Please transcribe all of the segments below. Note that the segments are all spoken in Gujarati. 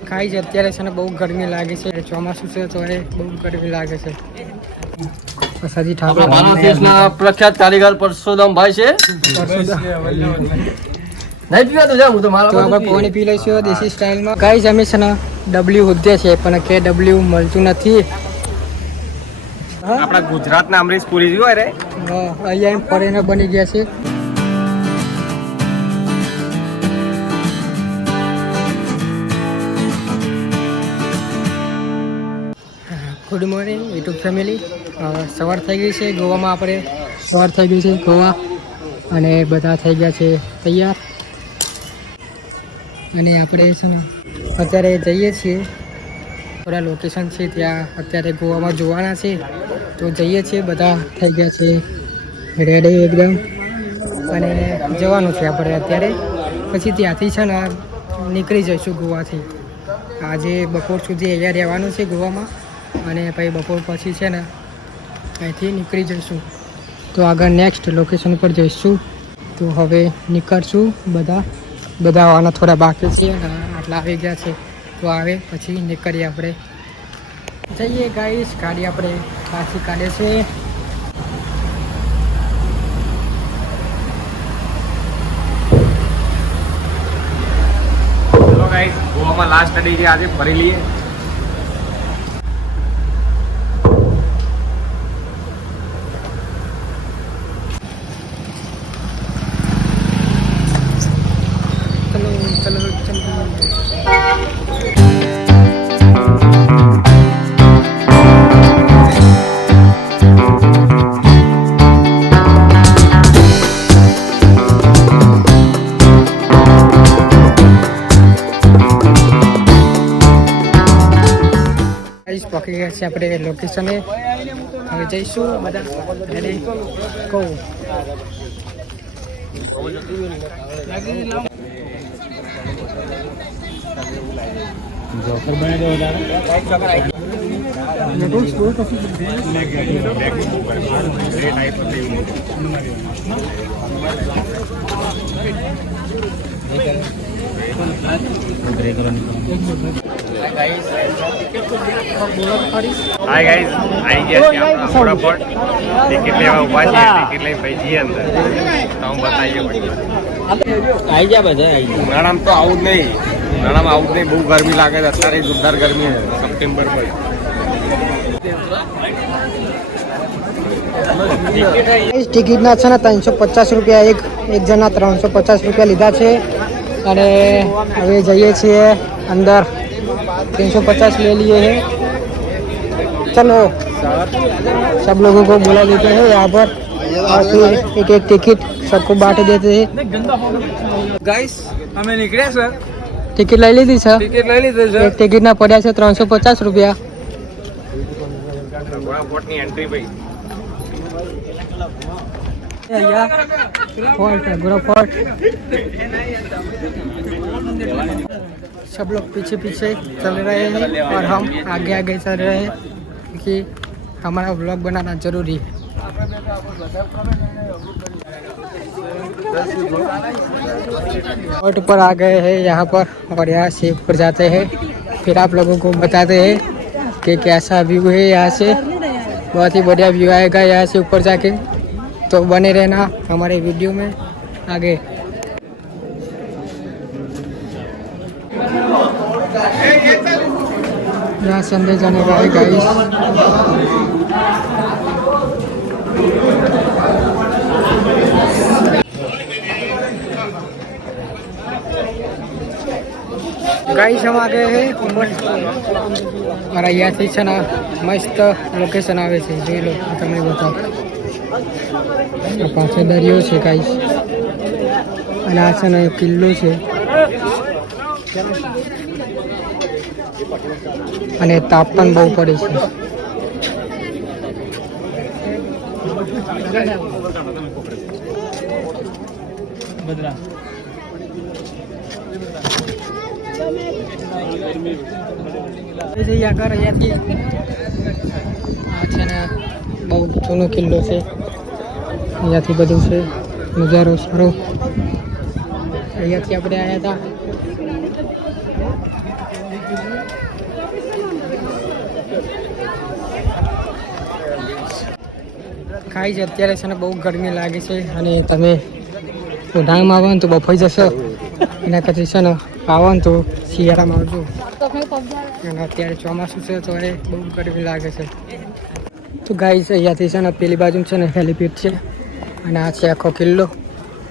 ખાઈ છે અત્યારે છે ને બહુ ગરમી લાગે છે ચોમાસું છે તો એ બહુ ગરમી લાગે છે પ્રસાદી ઠાકોર પ્રખ્યાત કારીગર પરસોત્તમભાઈ છે નહીં પીવા તો જાઉં તો મારા આપણે પાણી પી લઈશું દેશી સ્ટાઇલમાં ગાઈસ અમે છે ને ડબલ્યુ હોદ્યા છે પણ કે ડબલ્યુ મળતું નથી આપણા ગુજરાતના અમરીશ પુરી જોવા રે અહીંયા ફોરેનર બની ગયા છે ગુડ મોર્નિંગ યુટ્યુબ ફેમિલી સવાર થઈ ગઈ છે ગોવામાં આપણે સવાર થઈ ગઈ છે ગોવા અને બધા થઈ ગયા છે તૈયાર અને આપણે છે ને અત્યારે જઈએ છીએ થોડા લોકેશન છે ત્યાં અત્યારે ગોવામાં જોવાના છે તો જઈએ છીએ બધા થઈ ગયા છે રેડી એકદમ અને જવાનું છે આપણે અત્યારે પછી ત્યાંથી છે ને નીકળી જઈશું ગોવાથી આજે બપોર સુધી અહીંયા રહેવાનું છે ગોવામાં અને પછી બપોર પછી છે ને અહીંથી નીકળી જઈશું તો આગળ નેક્સ્ટ લોકેશન પર જઈશું તો હવે નીકળશું બધા આવવાના થોડા બાકી છે આટલા આવી ગયા છે તો આવે પછી નીકળીએ આપણે જઈએ ગાઈસ ગાડી આપણે પાછી કાઢે છે ચલો ગાઈસ ગોવામાં લાસ્ટ ડે છે આજે ફરી લઈએ પકી ગયા છે આપણે લોકેશને હવે જઈશું બધા કહું હાય ગાઈસ આવી ગયા છે આપણા ફટાફટ ટિકિટ લેવા ઉભા છે ટિકિટ લઈને પછી જઈએ અંદર તો હું બતાવીએ પછી આવી ગયા બધા ઉનાળામાં તો આવું જ નહીં ઉનાળામાં આવું જ નહીં બહુ ગરમી લાગે છે અત્યારે જોરદાર ગરમી છે સપ્ટેમ્બર પર ટિકિટના છે ને 350 રૂપિયા એક જણા 350 રૂપિયા લીધા છે અને હવે જઈએ છીએ अंदर 350 ले लिए हैं चलो सब लोगों को बुला देते हैं यहाँ पर और फिर एक एक टिकट सबको बांट देते हैं गाइस हमें निकले सर टिकट ले ली थी सर टिकट ले ली थी सर एक टिकट ना पड़ा से 350 रुपया एंट्री भाई फोर्ट सब लोग पीछे पीछे चल रहे हैं और हम आगे आगे चल रहे हैं क्योंकि हमारा व्लॉग बनाना जरूरी है फोर्ट पर आ गए हैं यहाँ पर और यहाँ से ऊपर जाते हैं फिर आप लोगों को बताते हैं कि कैसा व्यू है यहाँ से बहुत ही बढ़िया व्यू आएगा यहाँ से ऊपर जाके तो बने रहना हमारे वीडियो में आगे यहाँ से अंदर जाने का है गाइस गाइस हम आ गए हैं और અહીંયાથી છે ને મસ્ત લોકેશન આવે છે જોઈ લો તમને બતાવો પાછળ દરિયો છે ગાઈસ અને આ છે ને કિલ્લો છે અને તાપ પણ બહુ પડે છે આગળ અહીંયાથી આ છે ને બહુ જૂનો કિલ્લો છે અહીંયાથી બધું છે નજારો સારો અહીંયાથી આપણે આવ્યા હતા ખાઈ છે અત્યારે છે ને બહુ ગરમી લાગે છે અને તમે ઉનાળામાં આવો ને તો બફાઈ જશો એના કરતી છે ને આવો ને તો શિયાળામાં આવજો અને અત્યારે ચોમાસું છે તો એ બહુ ગરમી લાગે છે તો ગાઈસ અહીંયાથી છે ને પેલી બાજુ છે ને હેલિપેડ છે અને આ છે આખો કિલ્લો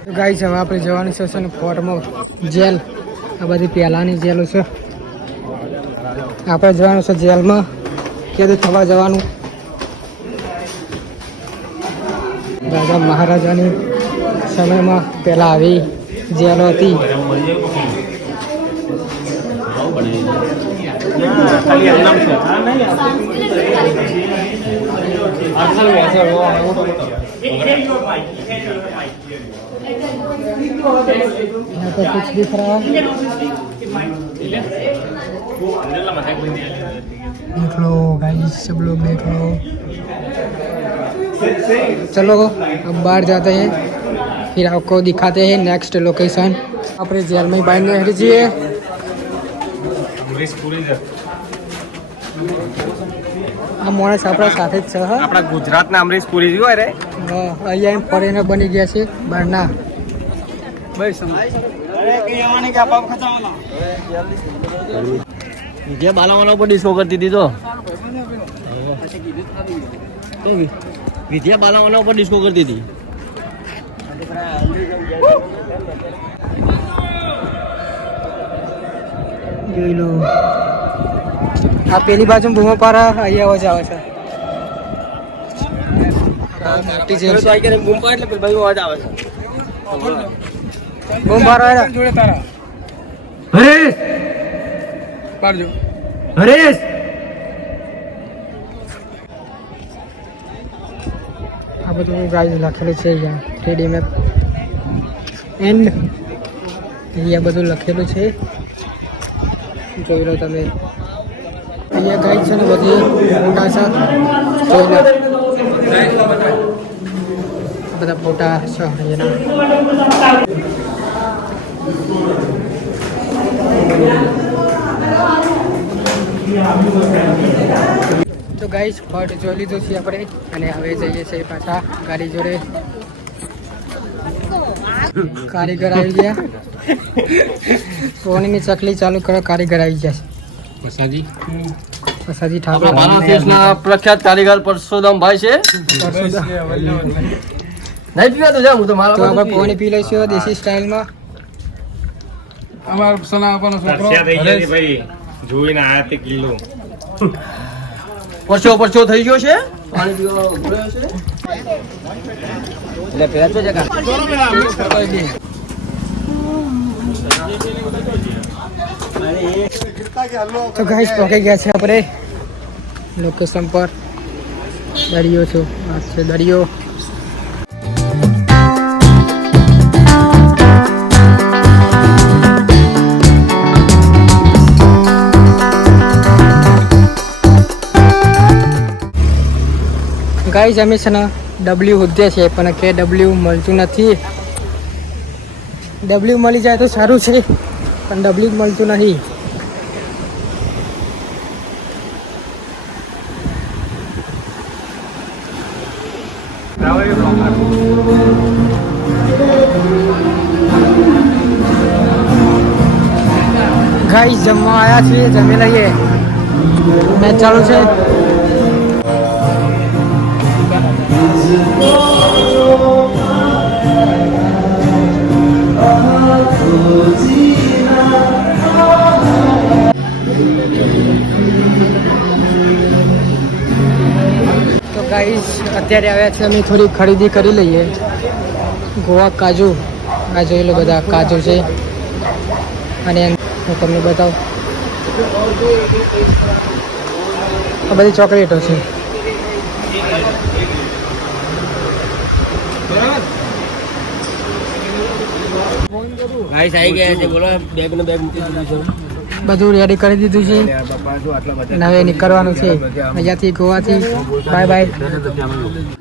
તો ગાઈસ હવે આપણે જવાનું છે ને ફોર્ટમાં જેલ આ બધી પહેલાંની જેલો છે આપણે જવાનું છે જેલમાં કેદું થવા જવાનું રાજા મહારાજાની સમયમાં પહેલાં આવી જેલો હતી यहाँ पर कुछ दिख रहा है देख लो गाइस सब लोग देख लो चलो अब बाहर जाते हैं फिर आपको दिखाते हैं नेक्स्ट लोकेशन अपने जेल में बाहर नहीं हटीजिए આ માણસ આપણા સાથે જ છે આપણા ગુજરાતના અમરીશ પુરી જોવા રે અહીંયા ફોરેનર બની ગયા છે બહારના જે બાલાવાના ઉપર ડિસ્કો કરતી હતી તો વિદ્યા બાલાવાના ઉપર ડિસ્કો કરતી હતી જોઈ લો આ પેલી બાજુ બૂમો પારા અહીંયા અવાજ આવે છે મોટી જેલ છે બૂમ પાડ એટલે ભાઈ અવાજ આવે છે બૂમ પારા જોડે તારા હરેશ પાડજો હરેશ આ બધું ગાઈસ લખેલું છે અહીંયા રેડી મેપ એન્ડ અહીંયા બધું લખેલું છે જોઈ લો તમે અહીંયા ગાઈસ છે ને બધી ફોટા છે જોઈ લો બધા ફોટા છે અહીંયાના તો ગાઈસ ફોટ જોઈ લીધું છે આપણે અને હવે જઈએ છીએ પાછા ગાડી જોડે કારીગર આવી ગયા ફોનની ચકલી ચાલુ કરો કારીગર આવી ગયા છે પસાજી ઠાકોર બાલા ફિલ્મના પ્રખ્યાત કારીગર પરસોત્તમભાઈ છે નહીં પીવા તો જા હું તો તો મારા આપણે પાણી પી લઈશું દેશી સ્ટાઇલમાં અમાર સના આપવાનો છોકરો ભાઈ જોઈને આયા તે કિલ્લો પરસો થઈ ગયો છે પાણી પીવા ઉભર્યો છે એટલે પેલા તો જગા તો ગાઈસ પહોંચી ગયા છે આપણે લોકેશન પર દરિયો છો આ છે દરિયો ગાઈસ અમે છે ને ડબલ્યુ હોદ્યા છે પણ કે ડબલ્યુ મળતું નથી ડબલ્યુ મળી જાય તો સારું છે પણ ડબલ્યુ મળતું નથી ગાઈસ જમવા આવ્યા છીએ જમી લઈએ મેચ ચાલુ છે તો ગાઈસ અત્યારે આવ્યા છે અમે થોડી ખરીદી કરી લઈએ ગોવા કાજુ આ જોઈ લો બધા કાજુ છે અને હું તમને બતાવું આ બધી ચોકલેટો છે ગાઈસ આવી ગયા છે બોલો બેગ ને બેગ મૂકી દીધું છે બધું રેડી કરી દીધું છે અને હવે નીકળવાનું છે અહીંયાથી ગોવાથી બાય બાય